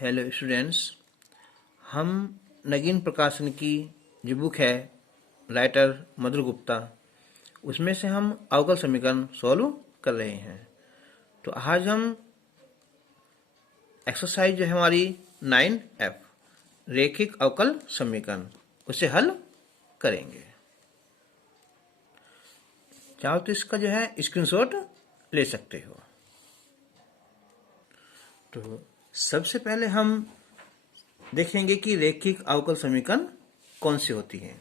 Hello students, हम नगीन प्रकाशन की जो बुक है राइटर मधुर गुप्ता, उसमें से हम अवकल समीकरण सॉल्व कर रहे हैं। तो आज हम एक्सरसाइज जो है हमारी 9F रेखिक अवकल समीकरण उसे हल करेंगे। चाहो तो इसका जो है स्क्रीनशॉट ले सकते हो। तो सबसे पहले हम देखेंगे कि रेखिक अवकल समीकरण कौन सी होती है।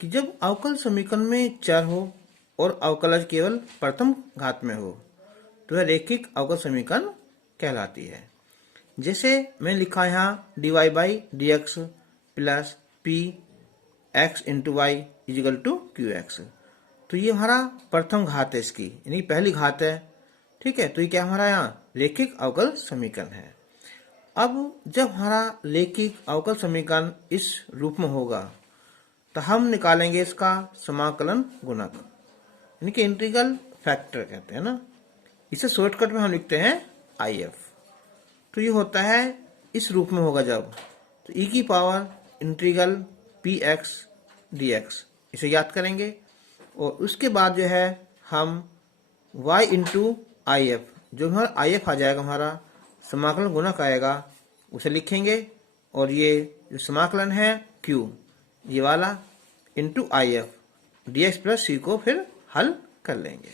कि जब अवकल समीकरण में चर हो और अवकलज केवल प्रथम घात में हो तो यह रेखिक अवकल समीकरण कहलाती है। जैसे मैं लिखा यहाँ dy by D x plus P X into Y equal to Q X. तो ये हमारा प्रथम घात है, इसकी यानी पहली घात है। ठीक है, तो ये क्या हमारा यहाँ रेखिक अवकल समीकरण है। अब जब हमारा रेखिक अवकल समीकरण इस रूप में होगा तो हम निकालेंगे इसका समाकलन गुणक, यानी कि इंटीग्रल फैक्टर कहते हैं ना। इसे शॉर्टकट में हम लिखते हैं IF। तो ये होता है इस रूप में होगा जब तो e की पावर इंटीग्रल px dx, इसे याद करेंगे। और उसके बाद जो है हम y इंटू IF, जो हमारा IF आ जाएगा, हमारा समाकलन गुणक आएगा, उसे लिखेंगे। और ये जो समाकलन है Q ये वाला into IF dx plus C को फिर हल कर लेंगे।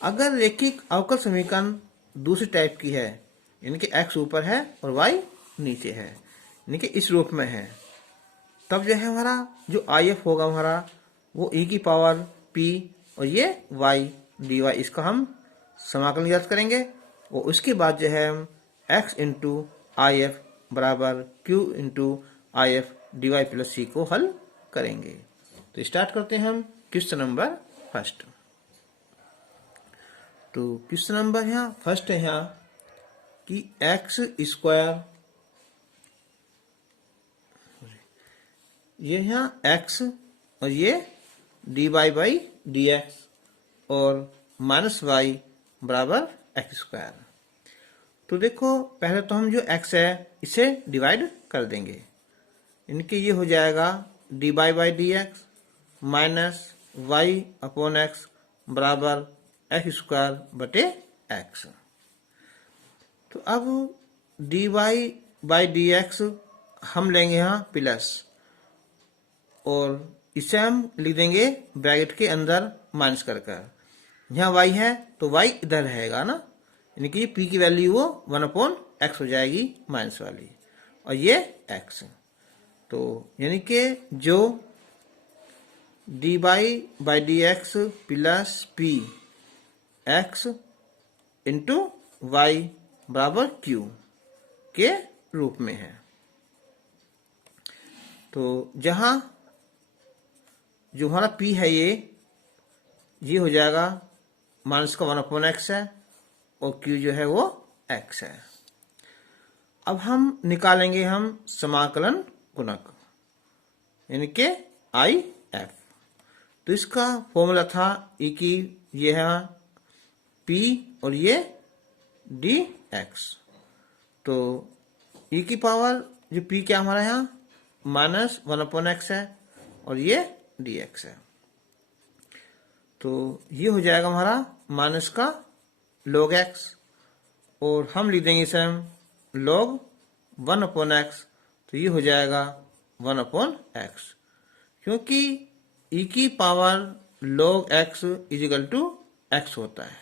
अगर रेखिक अवकल समीकरण दूसरी टाइप की है, यानी कि x ऊपर है और y नीचे है, यानी कि इस रूप में है, तब जो है हमारा जो IF होगा हमारा वो e की पावर p और ये y dy, इसका हम समाकलन याद करेंगे। और उसके बाद जो है हम x इंटू IF बराबर q into IF dy plus c को हल करेंगे। तो स्टार्ट करते हैं हम क्वेश्चन नंबर फर्स्ट। तो क्वेश्चन नंबर यहाँ फर्स्ट है यहाँ कि x स्क्वायर, ये यहाँ x और ये dy बाई डी एक्स और माइनस y बराबर एक्स स्क्वायर। तो देखो पहले तो हम जो x है इसे डिवाइड कर देंगे, इनके ये हो जाएगा dy by D x minus Y upon X बराबर एक्स स्क्वायर बटे एक्स। तो अब dy बाई डी एक्स हम लेंगे यहाँ प्लस, और इसे हम लिख देंगे ब्रैकेट के अंदर माइनस कर कर। यहाँ y है तो y इधर रहेगा ना, यानी कि p की वैल्यू वो 1/x हो जाएगी माइनस वाली, और ये x। तो यानी कि जो dy by D x plus p x into Y बराबर q के रूप में है। तो जहाँ जो हमारा p है ये हो जाएगा माइनस का 1/x है, और q जो है वो x है। अब हम निकालेंगे हम समाकलन गुणक, यानी कि IF। तो इसका फॉर्मूला था e की ये है p और ये dx। तो e की पावर जो p क्या हमारा यहाँ माइनस 1/x है और ये dx है। तो ये हो जाएगा हमारा माइनस का log x, और हम लिख देंगे इसे हम log 1/x। तो ये हो जाएगा 1/x, क्योंकि e की power log x is equal to x होता है।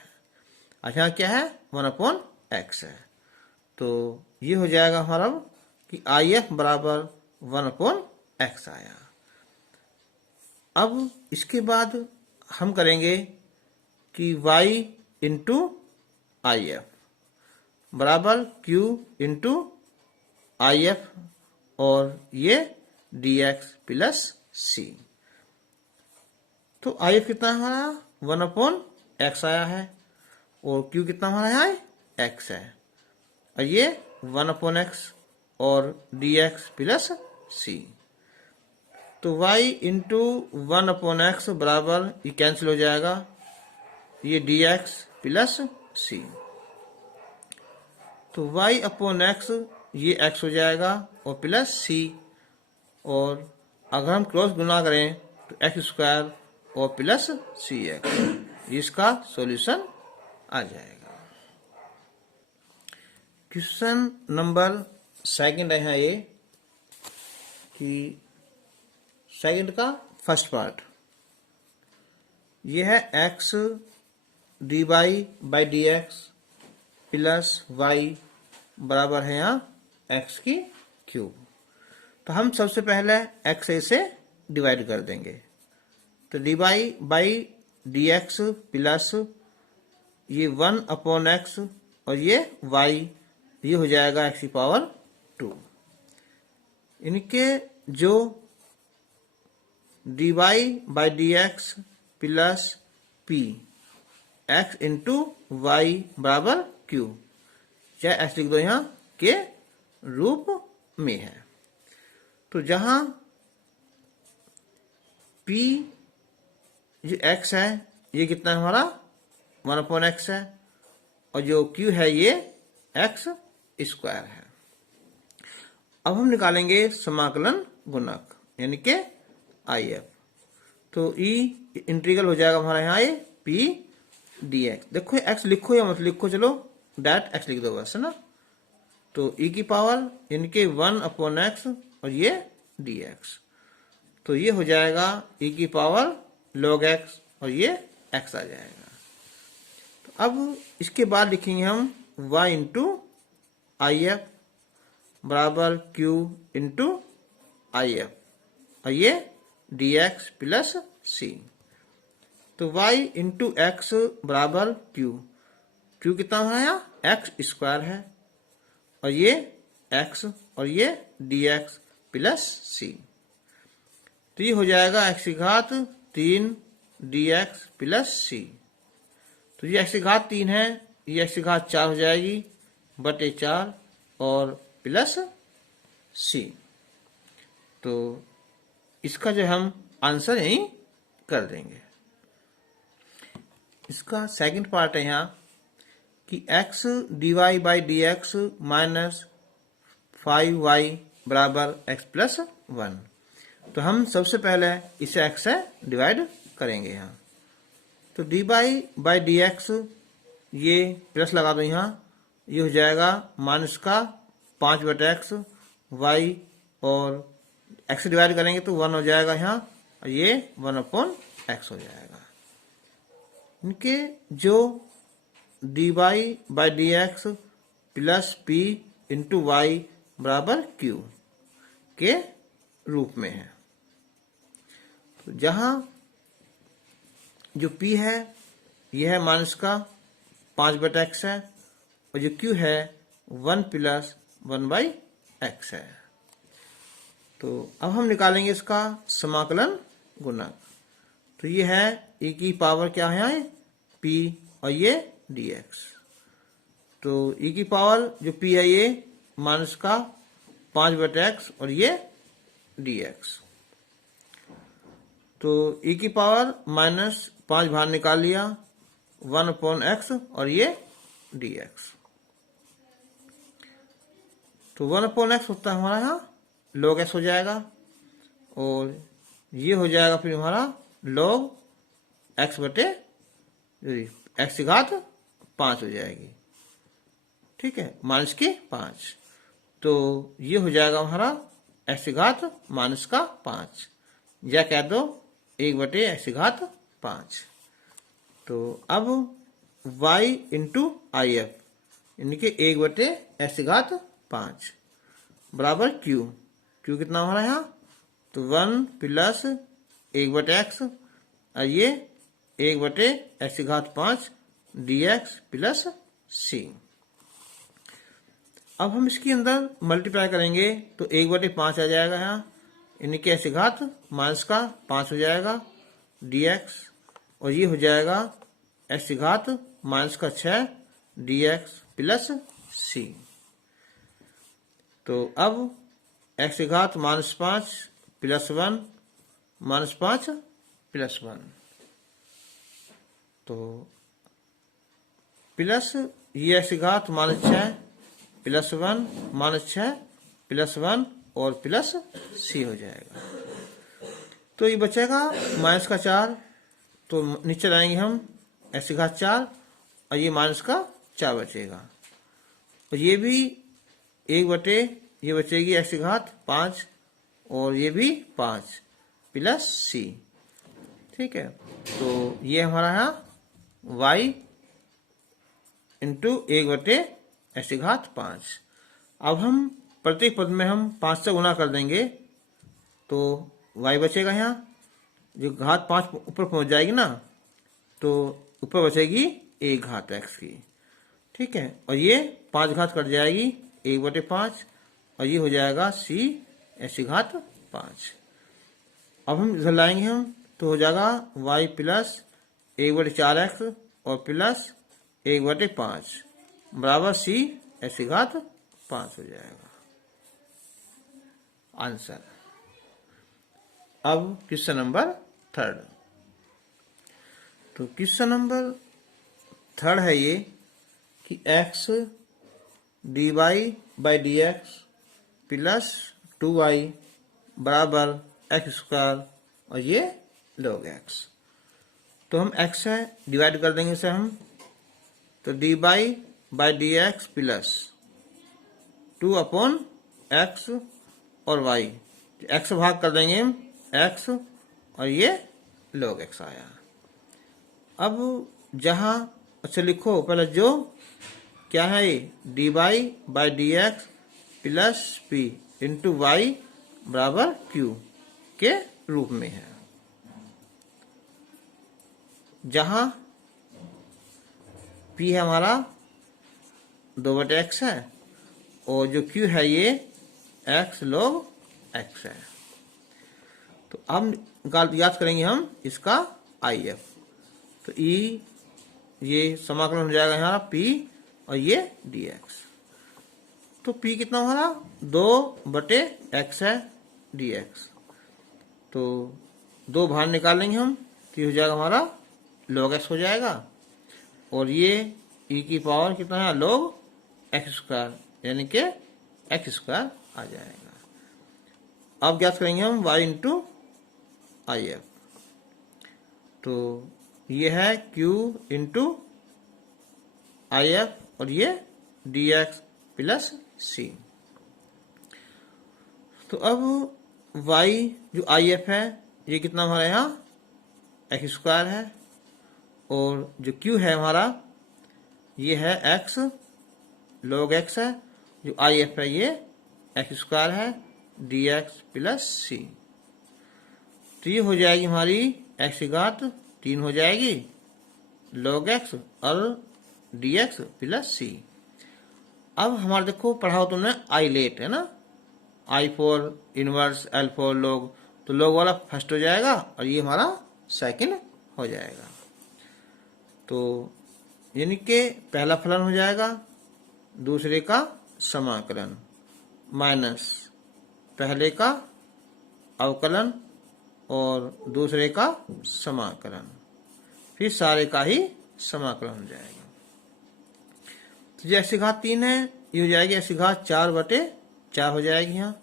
अच्छा यहाँ क्या है 1/x है। तो ये हो जाएगा हमारा कि IF बराबर 1/x आया। अब इसके बाद हम करेंगे कि y इंटू IF बराबर q इंटू IF और ये dx प्लस c। तो IF कितना हमारा 1/x आया है, और q कितना हमारा यहाँ x है, और ये 1/x और dx प्लस c। तो y इंटू 1/x बराबर ये कैंसिल हो जाएगा, ये dx प्लस c। तो y/x ये x हो जाएगा और प्लस c, और अगर हम क्रॉस गुना करें तो एक्स स्क्वायर और प्लस सी एक्स, इसका सॉल्यूशन आ जाएगा। क्वेश्चन नंबर सेकंड है यहाँ ये कि सेकंड का फर्स्ट पार्ट ये है x dy by D x plus Y बराबर है यहाँ x की क्यूब। तो हम सबसे पहले x से डिवाइड कर देंगे, तो D by D x plus ये 1/x और ये y, ये हो जाएगा x की पावर 2। इनके जो D by D x plus P x into Y बराबर क्यू, चाहे x लिख दो यहाँ के रूप में है। तो जहां p जो x है ये कितना है हमारा 1/x है, और जो q है ये x स्क्वायर है। अब हम निकालेंगे समाकलन गुणक यानी के IF। तो e इंटीग्रल हो जाएगा हमारा यहाँ ये p dx। देखो x लिखो या मत लिखो, चलो डायरेक्ट x लिख दो बस, है ना। तो e की पावर इनके 1/x और ये dx, तो ये हो जाएगा e की पावर log x और ये x आ जाएगा। तो अब इसके बाद लिखेंगे हम y इंटू IF बराबर q इंटू IF और ये dx प्लस c। तो y इंटू x बराबर q कितना है यहाँ x स्क्वायर है, और ये x और ये dx प्लस c, तो ये हो जाएगा x की घात 3 dx प्लस c। तो ये x की घात 3 है, ये x की घात 4 हो जाएगी बटे 4 और प्लस c। तो इसका जो हम आंसर यही कर देंगे। इसका सेकंड पार्ट है यहाँ कि x dy by D x minus 5y बराबर x प्लस 1। तो हम सबसे पहले इसे x से डिवाइड करेंगे यहाँ। तो dy बाई डी एक्स ये प्लस लगा दो यहाँ, ये हो जाएगा माइनस का 5/x y, और x से डिवाइड करेंगे तो 1 हो जाएगा यहाँ, और ये 1/x हो जाएगा। इनके जो dy by D x plus p into Y बराबर q के रूप में है। तो जहां जो p है यह है माइनस का 5/x है, और जो q है 1 प्लस 1/x है। तो अब हम निकालेंगे इसका समाकलन गुणक। तो ये है e की पावर क्या है p और ये dx। तो e की पावर जो p है ये माइनस का 5/x और ये dx। तो e की पावर माइनस 5 बाहर निकाल लिया 1/x और ये dx। तो 1/x होता है हमारा यहाँ log x हो जाएगा, और ये हो जाएगा फिर हमारा log x बटे x की घात 5 हो जाएगी, ठीक है, माइनस की 5। तो ये हो जाएगा हमारा x की घात माइनस का 5, या कह दो 1/x की घात 5। तो अब y इंटू IF यानी कि 1/x की घात 5 बराबर q कितना हो रहा है यहाँ, तो 1 प्लस 1/x और ये 1/x की घात 5 dx प्लस c। अब हम इसके अंदर मल्टीप्लाई करेंगे तो 1/5 आ जाएगा यहाँ, यानी कि x की घात माइनस का 5 हो जाएगा dx, और ये हो जाएगा x की घात माइनस का 6 dx प्लस c। तो अब x की घात -5 प्लस 1 -5 प्लस 1, तो प्लस ये x की घात -6 +1 -6 +1 और प्लस सी हो जाएगा। तो ये बचेगा माइनस का 4, तो नीचे लाएंगे हम x की घात 4 और ये माइनस का 4 बचेगा। और ये भी 1 ये बचेगी x की घात 5 और ये भी 5 प्लस सी। ठीक है, तो ये हमारा है y इंटू 1/x की घात 5। अब हम प्रत्येक पद में हम 5 से गुना कर देंगे तो y बचेगा यहाँ, जो घात 5 ऊपर पहुंच जाएगी ना तो ऊपर बचेगी 1 घात x की। ठीक है, और ये 5 घात कट जाएगी 1/5 और ये हो जाएगा c x की घात 5। अब हम इधर लाएंगे हम तो हो जाएगा y प्लस 1/4x और प्लस 1/5 बराबर c x की घात 5 हो जाएगा आंसर। अब क्वेश्चन नंबर 3। तो क्वेश्चन नंबर 3 है ये कि x dy/dx प्लस 2y बराबर x² और ये log x। तो हम x से डिवाइड कर देंगे इसे हम, तो dy/dx प्लस 2/x और y, x भाग कर देंगे हम x और ये log x आया। अब जहां अच्छा लिखो पहले जो क्या है ये dy/dx plus p into y बराबर q के रूप में है। जहां p है हमारा 2/x है और जो q है ये x log x है। तो अब याद करेंगे हम इसका IF। तो e ये समाकलन हो जाएगा यहाँ p और ये dx। तो p कितना हमारा 2/x है dx। तो 2 बाहर निकाल लेंगे हम तो हो जाएगा हमारा log x हो जाएगा और ये e की पावर कितना है log x², यानी कि x² आ जाएगा। अब ज्ञात करेंगे हम y इंटू IF। तो ये है q इंटू IF और ये dx प्लस c। तो अब y जो IF है ये कितना हमारा यहाँ x² है और जो q है हमारा ये है x log x है, जो IF है ये x² है dx प्लस c। तो ये हो जाएगी हमारी x की घात 3 हो जाएगी log x और dx प्लस c। अब हमारे देखो पढ़ा हो तुमने I लेट है ना, I for inverse L for log, तो log वाला फर्स्ट हो जाएगा और ये हमारा सेकंड हो जाएगा। तो यानी कि पहला फलन हो जाएगा दूसरे का समाकलन माइनस पहले का अवकलन और दूसरे का समाकलन, फिर सारे का ही समाकलन हो जाएगा। तो जो x की घात 3 है ये हो जाएगी x की घात 4/4 हो जाएगी यहाँ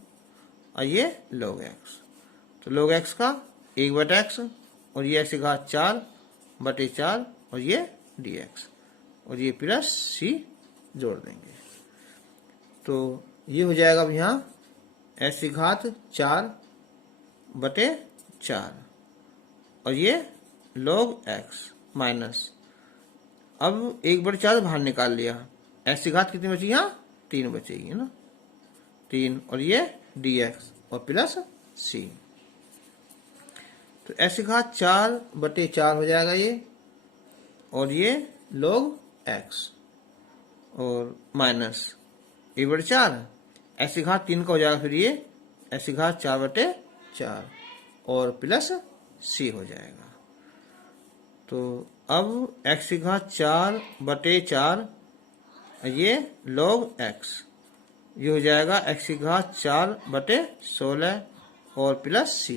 और ये log x। तो log x का 1/x और ये x की घात 4/4 और ये dx और ये प्लस c जोड़ देंगे। तो ये हो जाएगा अब यहाँ x की घात 4/4 और ये log x माइनस अब 1/4 बाहर निकाल लिया, x की घात कितनी बची यहाँ 3 बचेगी ना, 3 और ये dx और प्लस c। तो x की घात 4/4 हो जाएगा ये और ये log x और माइनस 1/4 x की घात 3 का हो जाएगा, फिर ये x की घात 4/4 और प्लस c हो जाएगा। तो अब x की घात 4/4 ये log x ये हो जाएगा x की घात 4/16 और प्लस c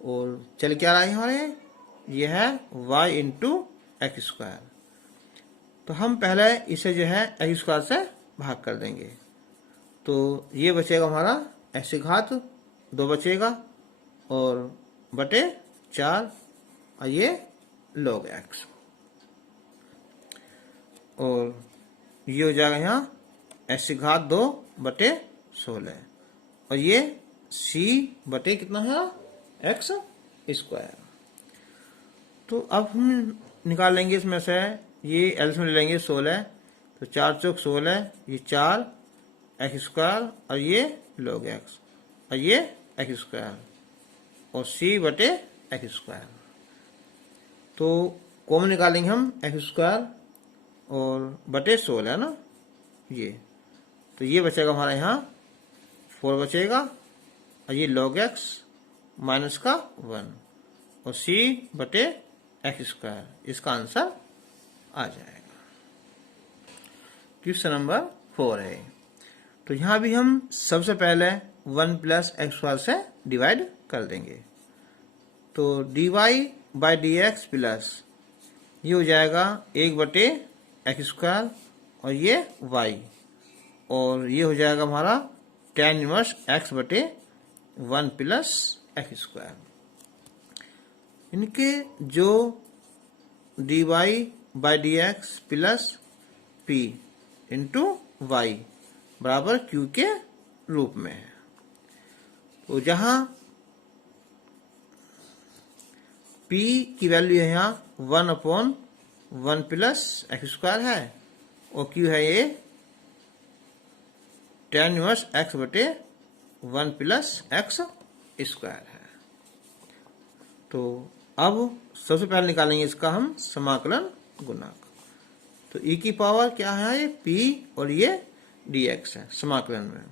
और चल क्या रहा है हमारे ये है y इंटू x²। तो हम पहले इसे जो है x² से भाग कर देंगे तो ये बचेगा हमारा x घात 2 बचेगा और बटे 4 और ये log x और ये हो जाएगा यहाँ x घात 2 बटे 16 और ये c बटे कितना है x स्क्वायर। तो अब हम निकाल लेंगे इसमें से ये एल्सियम ले लेंगे 16 तो 4 चौक 16 ये 4 x स्क्वायर और ये log x और ये x स्क्वायर और c बटे x स्क्वायर। तो कॉमन निकालेंगे हम x स्क्वायर और बटे 16 ना ये तो ये बचेगा हमारा यहाँ 4 बचेगा और ये log x माइनस का 1 और c बटे x स्क्वायर इसका आंसर आ जाएगा। क्वेश्चन नंबर 4 है। तो यहाँ भी हम सबसे पहले 1 प्लस एक्स स्क्वायर से डिवाइड कर देंगे तो dy by D x plus ये हो जाएगा 1 बटे एक्स स्क्वायर और ये y और ये हो जाएगा हमारा tan इनवर्स x बटे 1 प्लस एक्स स्क्वायर। इनके जो dy by D x plus p into Y बराबर q के रूप में है। तो जहां p की वैल्यू है यहाँ 1/1 प्लस एक्स स्क्वायर है और q है ये tan इनवर्स x बटे 1 प्लस एक्स स्क्वायर है। तो अब सबसे पहले निकालेंगे इसका हम समाकलन गुणक। तो e की पावर क्या है ये p और ये dx है समाकलन में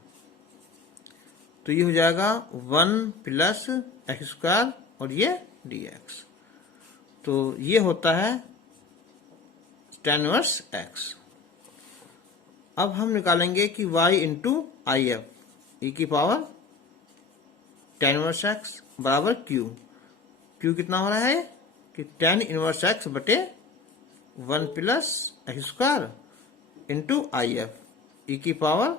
तो ये हो जाएगा 1 प्लस एक्स स्क्वायर और ये dx तो ये होता है tan इनवर्स x। अब हम निकालेंगे कि y into I F E की पावर tan इनवर्स x बराबर q कितना हो रहा है कि tan इनवर्स x बटे 1 plus x square into I F E की पावर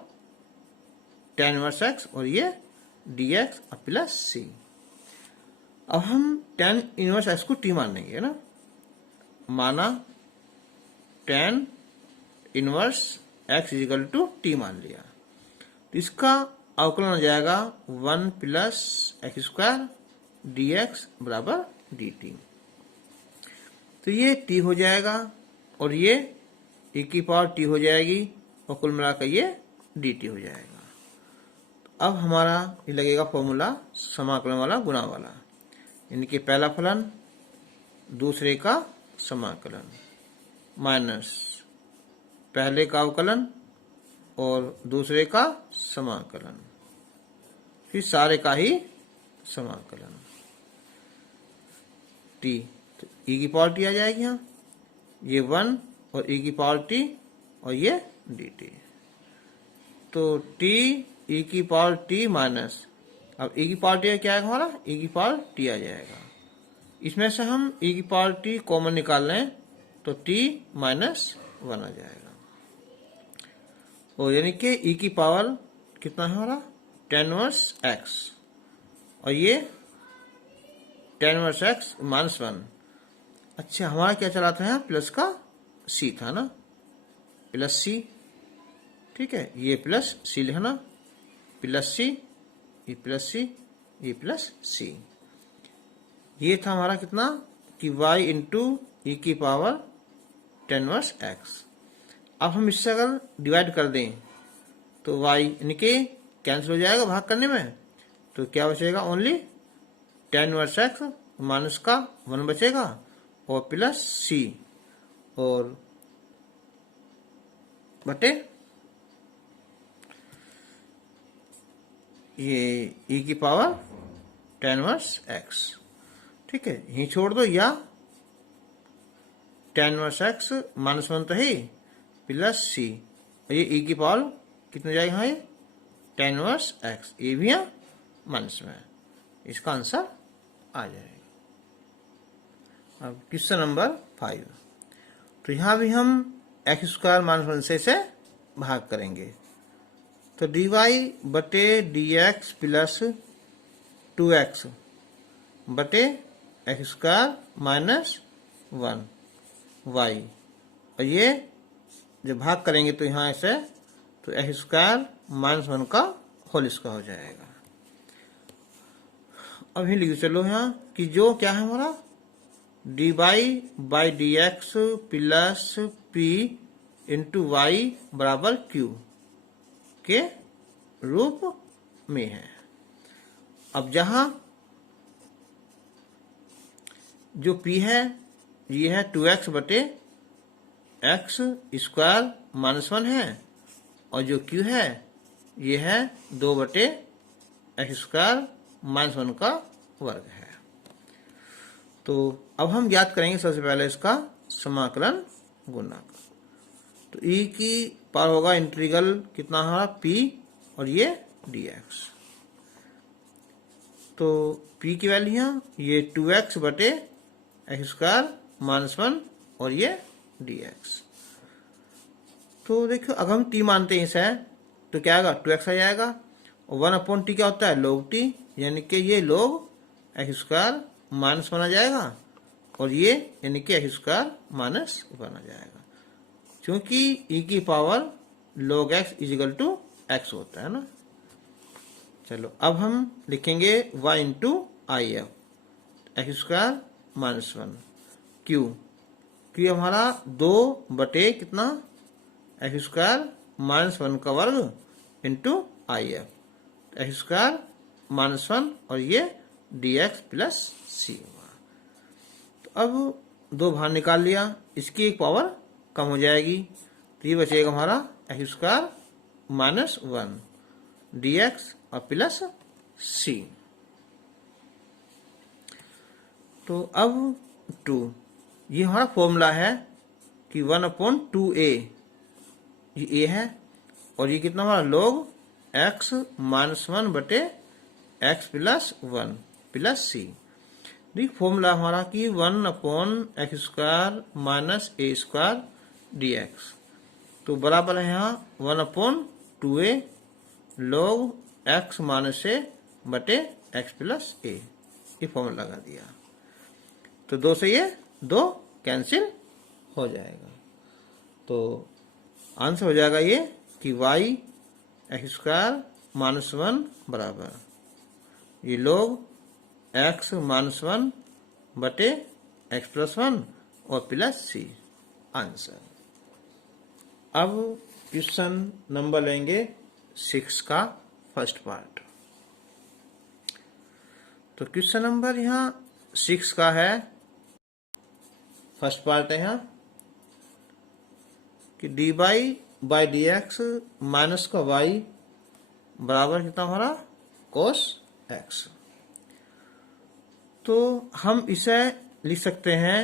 tan इनवर्स x और ये dx प्लस c। अब हम tan इनवर्स x को t मान लेंगे ना माना tan inverse x is equal to t मान लिया तो इसका अवकलन हो जाएगा 1 plus x square d x बराबर डी टी। तो ये t हो जाएगा और ये e की पावर t हो जाएगी और कुल मिलाकर ये dt हो जाएगा। तो अब हमारा ये लगेगा फॉर्मूला समाकलन वाला गुणा वाला इनके पहला फलन दूसरे का समाकलन माइनस पहले का अवकलन और दूसरे का समाकलन फिर सारे का ही समाकलन t तो e की पावर t आ जाएगी यहाँ ये 1 और e की पावर t और ये dt तो t e की पावर t माइनस अब e की पावर t क्या है हमारा e की पावर t आ जाएगा इसमें से हम e की पावर t कॉमन निकाल लें तो t माइनस 1 आ जाएगा और यानी कि e की पावर कितना है हमारा tan इनवर्स x और ये tan इनवर्स x माइनस 1। अच्छा हमारा क्या चला था यहाँ प्लस का c था ना प्लस c ठीक है ये प्लस c लिखना प्लस c ये प्लस c ये प्लस c ये था हमारा कितना कि y इंटू ई की पावर tan इनवर्स x। अब हम इससे अगर डिवाइड कर दें तो y इनके कैंसिल हो जाएगा भाग करने में तो क्या बचेगा only tan inverse x minus का 1 बचेगा और प्लस c और बटे ये e की पावर tan इनवर्स x ठीक है यही छोड़ दो या tan इनवर्स x माइनस 1 तो है प्लस c और ये e की पावर कितने जाएगा ये tan इनवर्स x ये भी है माइनस में इसका आंसर आ जाएगा। अब क्वेश्चन नंबर 5 तो यहाँ भी हम एक्स स्क्वायर माइनस 1 से भाग करेंगे तो dy बटे dx प्लस 2x बटे एक्स स्क्वायर माइनस 1 y, और ये जब भाग करेंगे तो यहाँ ऐसे तो एक्स स्क्वायर माइनस 1 का होल स्क्वायर हो जाएगा। अभी लिख चलो यहाँ कि जो क्या है हमारा dy by D x plus p into Y बराबर क्यू के रूप में है। अब जहां जो p है ये है 2x बटे एक्स स्क्वायर माइनस 1 है, और जो q है ये है 2 बटे एक्स स्क्वायर माइनस 1 का वर्ग है। तो अब हम ज्ञात करेंगे सबसे पहले इसका समाकलन गुणक। तो e की पावर होगा इंटीग्रल कितना है p और ये dx। तो p की वैल्यू ये 2x बटे एक्स स्क्वायर माइनस 1 और ये dx। तो देखो अगर हम t मानते हैं इसे तो क्या आएगा 2x आ जाएगा, और 1/t क्या होता है log t, यानी कि ये log एक्स स्क्वायर माइनस 1 आ जाएगा और ये यानी कि एक्स स्क्वायर माइनस 1 आ जाएगा, क्योंकि e की power log x is equal to x होता है ना। चलो अब हम लिखेंगे y into I F x square minus 1 q हमारा 2 बटे कितना एक्स स्क्वायर माइनस 1 का वर्ग into I F x square minus 1 और ये dx प्लस सी हुआ। तो अब 2 बाहर निकाल लिया, इसकी एक पावर कम हो जाएगी तो ये बचेगा हमारा एक्स स्क्वायर माइनस 1 dx और प्लस सी। तो अब 2 ये हमारा फॉर्मूला है कि 1/2a ये a है, और ये कितना हमारा log x माइनस 1 बटे x प्लस 1 प्लस सी। देख फॉर्मूला हमारा कि 1/x square minus a square dx, तो बराबर है यहाँ 1/2a log x minus a बटे x प्लस a। ये फॉर्मूला लगा दिया तो 2 से ये 2 कैंसिल हो जाएगा। तो आंसर हो जाएगा ये कि y एक्स स्क्वायर माइनस 1 बराबर ये log x माइनस 1 बटे x प्लस 1 और प्लस सी आंसर। अब क्वेश्चन नंबर लेंगे 6 का फर्स्ट पार्ट। तो क्वेश्चन नंबर यहाँ 6 का है, फर्स्ट पार्ट है यहाँ कि dy by D x minus का y बराबर कितना हमारा cos x। तो हम इसे लिख सकते हैं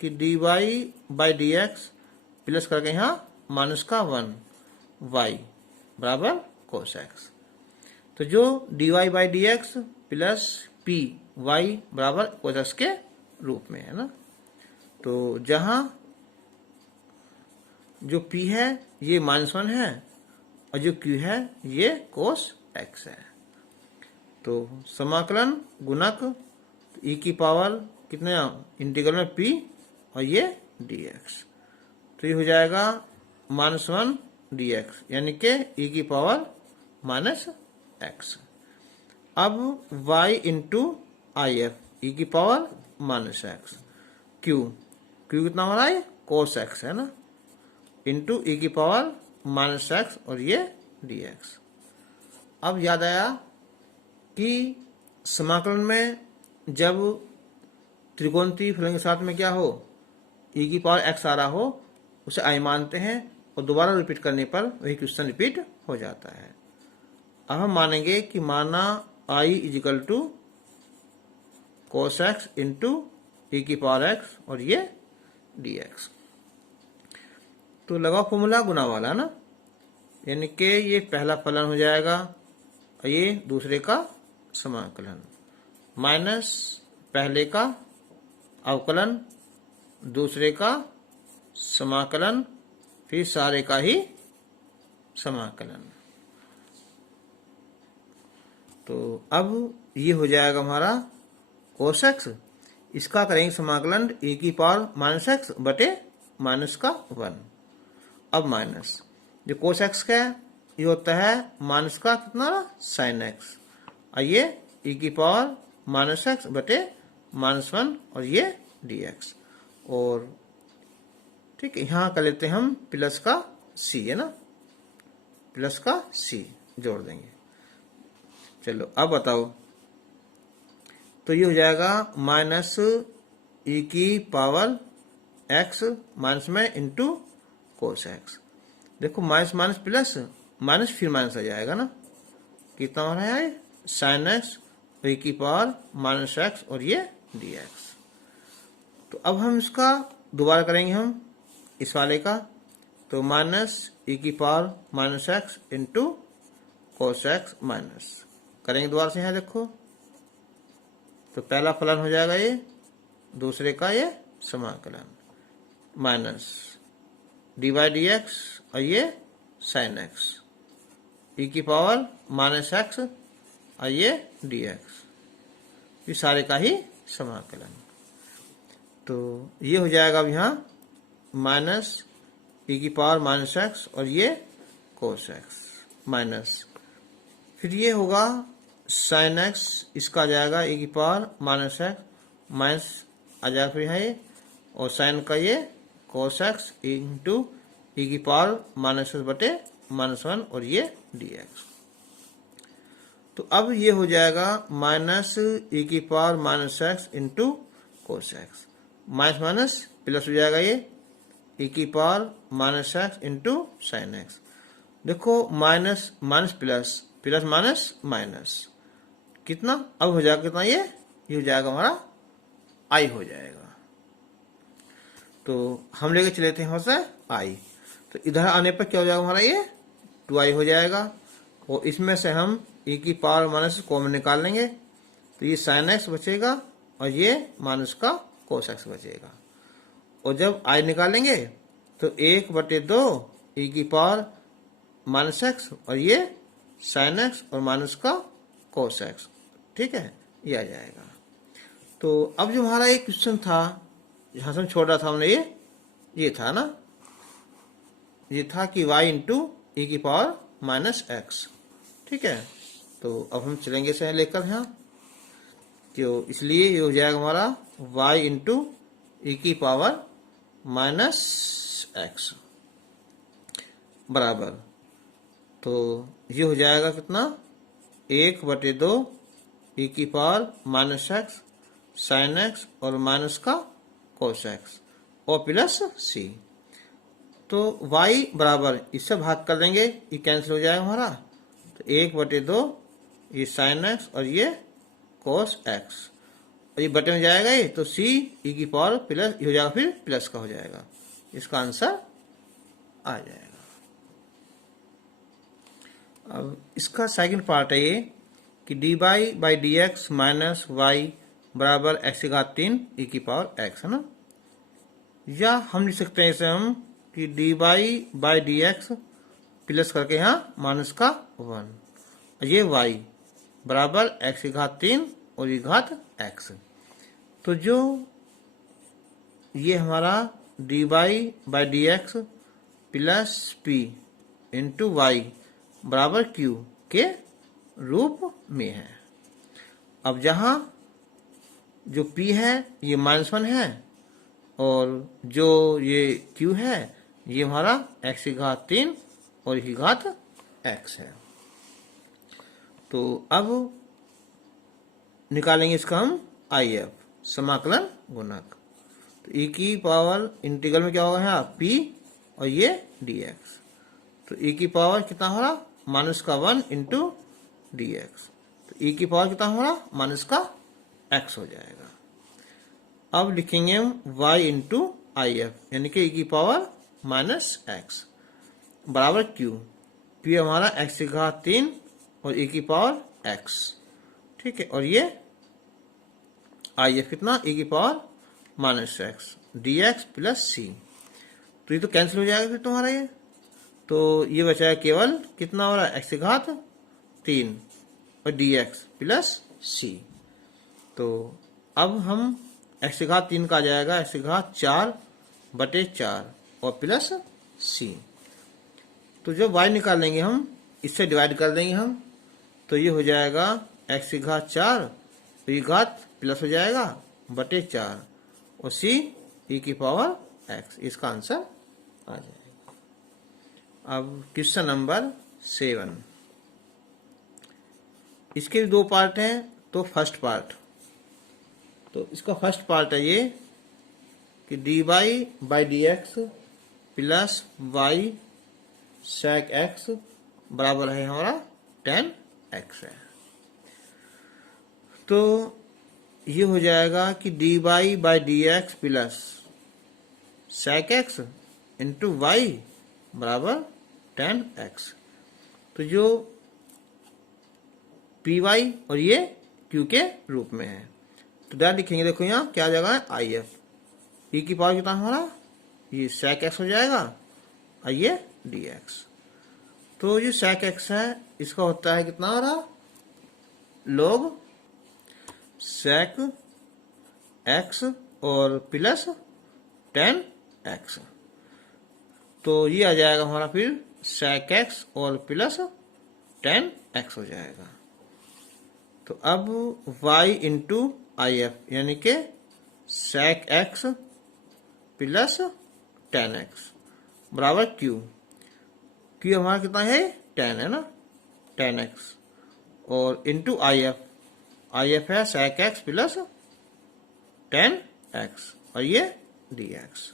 कि dy by D x plus करके यहाँ माइनस का 1 y बराबर cos x। तो जो dy by D x plus p y बराबर cos x के रूप में है ना। तो जहां जो p है ये -1 है और जो q है ये cos x है। तो समाकलन गुणक e की पावर कितने इंटीग्रल में p और ये dx, तो ये हो जाएगा -1 dx यानी कि e की पावर -x। अब y into I F E की पावर -x q कितना हो रहा है cos x है ना, इंटू ई की पावर -x और ये dx। अब याद आया कि समाकलन में जब त्रिकोणीय फलन के साथ में क्या हो e की पावर x आ रहा हो उसे i मानते हैं और दोबारा रिपीट करने पर वही क्वेश्चन रिपीट हो जाता है। अब हम मानेंगे कि माना i equal to cos x into e की पावर x और ये dx। तो लगा फॉर्मूला गुना वाला ना, यानी कि ये पहला फलन हो जाएगा और ये दूसरे का समाकलन माइनस पहले का अवकलन दूसरे का समाकलन फिर सारे का ही समाकलन। तो अब ये हो जाएगा हमारा cos x, इसका करेंगे समाकलन e की पावर माइनस एक्स बटे माइनस का 1। अब माइनस जो cos x का है ये होता है माइनस का कितना sin x, और ये e की पावर माइनस एक्स बटे माइनस 1 और ये dx। और ठीक है, यहाँ कर लेते हैं हम प्लस का c, है ना, प्लस का c जोड़ देंगे। चलो अब बताओ, तो ये हो जाएगा माइनस e की पावर x माइनस में इंटू कोस एक्स। देखो माइनस माइनस प्लस माइनस फिर माइनस आ जाएगा ना, कितना हो रहा है साइन एक्स e की पावर माइनस एक्स और ये dx। तो अब हम इसका दोबारा करेंगे हम इस वाले का, तो माइनस e की power minus x into cos x minus करेंगे दोबारा से। यहाँ देखो तो पहला फलन हो जाएगा ये, दूसरे का ये समाकलन minus D by D x और ये साइन एक्स e की पावर माइनस एक्स और ये dx, ये सारे का ही समाकलन। तो ये हो जाएगा अब यहाँ माइनस e की पावर माइनस एक्स और ये कोस एक्स माइनस, फिर ये होगा साइन एक्स, इसका आ जाएगा e की पावर माइनस एक्स माइनस आ जाएगा फिर यहाँ ये, और साइन का ये कोस एक्स इंटू e की पावर माइनस एक्स बटे माइनस 1 और ये dx। तो अब ये हो जाएगा माइनस e की power minus x into cos x, minus minus plus हो जाएगा ये e की power minus x into sine x. देखो minus minus plus plus minus minus कितना, अब हो जाएगा कितना ये हो जाएगा हमारा आई हो जाएगा। तो हम लेके चले थे यहाँ से आई, तो इधर आने पर क्या हो जाएगा हमारा ये 2i हो जाएगा, और इसमें से हम e की पावर माइनस कॉमन निकाल लेंगे, तो ये साइन एक्स बचेगा और ये माइनस का कोस एक्स बचेगा। और जब i निकालेंगे तो 1/2 e की पावर माइनस एक्स और ये साइन एक्स और माइनस का कोस एक्स, ठीक है, ये आ जाएगा। तो अब जो हमारा एक क्वेश्चन था जहाँ से हम छोड़ रहा था हमने, ये था ना, ये था कि y इंटू e की पावर माइनस एक्स, ठीक है। तो अब हम चलेंगे इसे लेकर यहाँ, तो इसलिए ये हो जाएगा हमारा y इंटू e की पावर माइनस एक्स बराबर, तो ये हो जाएगा कितना 1/2 e की power minus x sine x और माइनस का कोस एक्स और प्लस c। तो y बराबर इससे भाग कर देंगे, ये कैंसिल हो जाएगा हमारा, तो 1/2 ये साइन एक्स और ये कोस एक्स, और ये बटे में जाएगा ये, तो c e की पावर प्लस हो जाएगा, फिर प्लस का हो जाएगा, इसका आंसर आ जाएगा। अब इसका सेकंड पार्ट है ये कि dy by D x minus y बराबर x की घात 3 e की पावर x, है ना, या हम लिख सकते हैं इसे हम कि dy by D x plus करके यहाँ माइनस का 1, ये y बराबर x की घात 3 और ये घात x। तो जो ये हमारा dy by D x plus p into Y बराबर q के रूप में है। अब जहाँ जो p है ये -1 है और जो ये q है ये हमारा x की घात 3 और की घात x है। तो अब निकालेंगे इसका हम IF समाकलन गुणक, तो e की पावर इंटीग्रल में क्या होगा यहाँ p और ये dx, तो e की पावर कितना हो रहा माइनस का 1 इंटू dx, तो e की पावर कितना हो रहा माइनस का x हो जाएगा। अब लिखेंगे हम y इंटू IF यानी कि e की पावर माइनस x बराबर q, p हमारा x की घात 3 और e की पावर x, ठीक है, और ये IF कितना e की power minus x dx plus c, तो ये तो कैंसिल हो जाएगा फिर तुम्हारा ये, तो ये बचा है केवल कितना हो रहा है, x की घात 3 और dx प्लस c। तो अब हम x की घात 3 का आ जाएगा x की घात 4/4 और प्लस c। तो जब y निकालेंगे हम इससे डिवाइड कर देंगे हम, तो ये हो जाएगा x की घात 4 तो ये घात प्लस हो जाएगा बटे 4 और c e की पावर x। इसका आंसर आ जाएगा। अब क्वेश्चन नंबर 7, इसके भी 2 पार्ट हैं। तो फर्स्ट पार्ट, तो इसका फर्स्ट पार्ट है ये कि dy/dx plus y sec x बराबर है हमारा tan x है। तो ये हो जाएगा कि dy/dx plus sec x into Y बराबर tan x। तो जो py और ये q के रूप में है, तो डायरेक्ट लिखेंगे। देखो यहाँ क्या जगह है, if e की पावर कितना हमारा, ये sec x हो जाएगा और ये dx। तो ये sec x है, इसका होता है कितना हो रहा, log sec x और प्लस tan x। तो ये आ जाएगा हमारा फिर sec x और प्लस tan x हो जाएगा। तो अब y इंटू आई एफ यानी के sec x plus tan x बराबर q। q हमारा कितना है, tan है ना, tan x और इंटू आई एफ है sec x plus tan x और ये dx।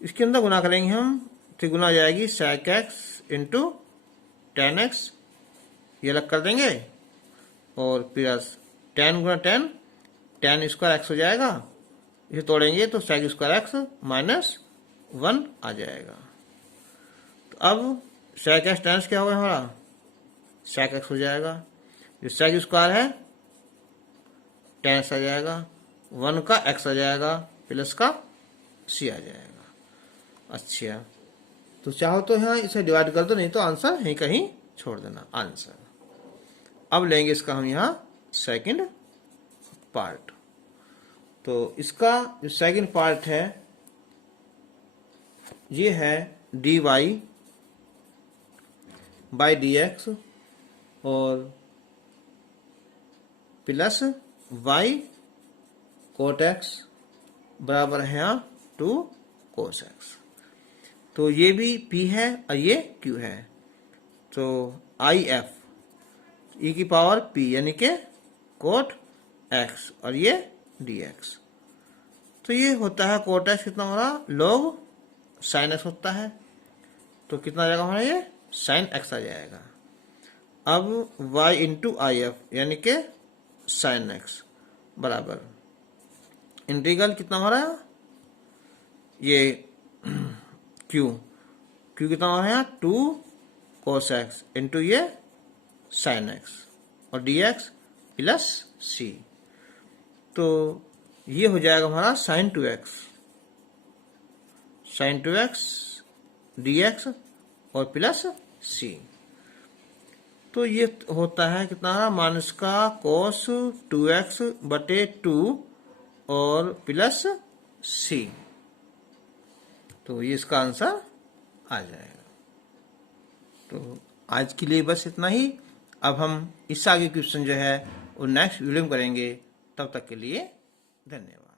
इसके अंदर गुना करेंगे हम, तो गुना आ जाएगी sec x into tan x, ये अलग कर देंगे और प्लस tan गुना tan स्क्वायर x हो जाएगा। इसे तोड़ेंगे तो sec स्क्वायर x माइनस 1 आ जाएगा। तो अब sec x tan क्या होगा हमारा, sec x हो जाएगा। जो sec स्क्वायर है tan x आ जाएगा, 1 का x आ जाएगा प्लस का c आ जाएगा। अच्छा, तो चाहो तो यहाँ इसे डिवाइड कर दो, नहीं तो आंसर यहीं कहीं छोड़ देना आंसर। अब लेंगे इसका हम यहाँ सेकंड पार्ट। तो इसका जो सेकंड पार्ट है ये है dy/dx और प्लस y cot x बराबर है यहाँ 2 cos x। तो ये भी p है और ये q है। तो if e की पावर p यानी के cot x और ये dx। तो ये होता है cot x कितना हमारा log sin x होता है। तो कितना आ जाएगा हमारा, ये sin x आ जाएगा। अब y इंटू आई एफ यानी के sin x बराबर इंटीग्रल कितना हमारा, ये q कितना हमारा यहाँ 2 cos x इंटू ये sin x और dx प्लस c। तो ये हो जाएगा हमारा sin 2x dx और प्लस c। तो ये होता है कितना, माइनस का cos 2x बटे 2 और प्लस c। तो ये इसका आंसर आ जाएगा। तो आज के लिए बस इतना ही। अब हम इससे आगे क्वेश्चन जो है वो नेक्स्ट वीडियो में करेंगे। तब तक के लिए धन्यवाद।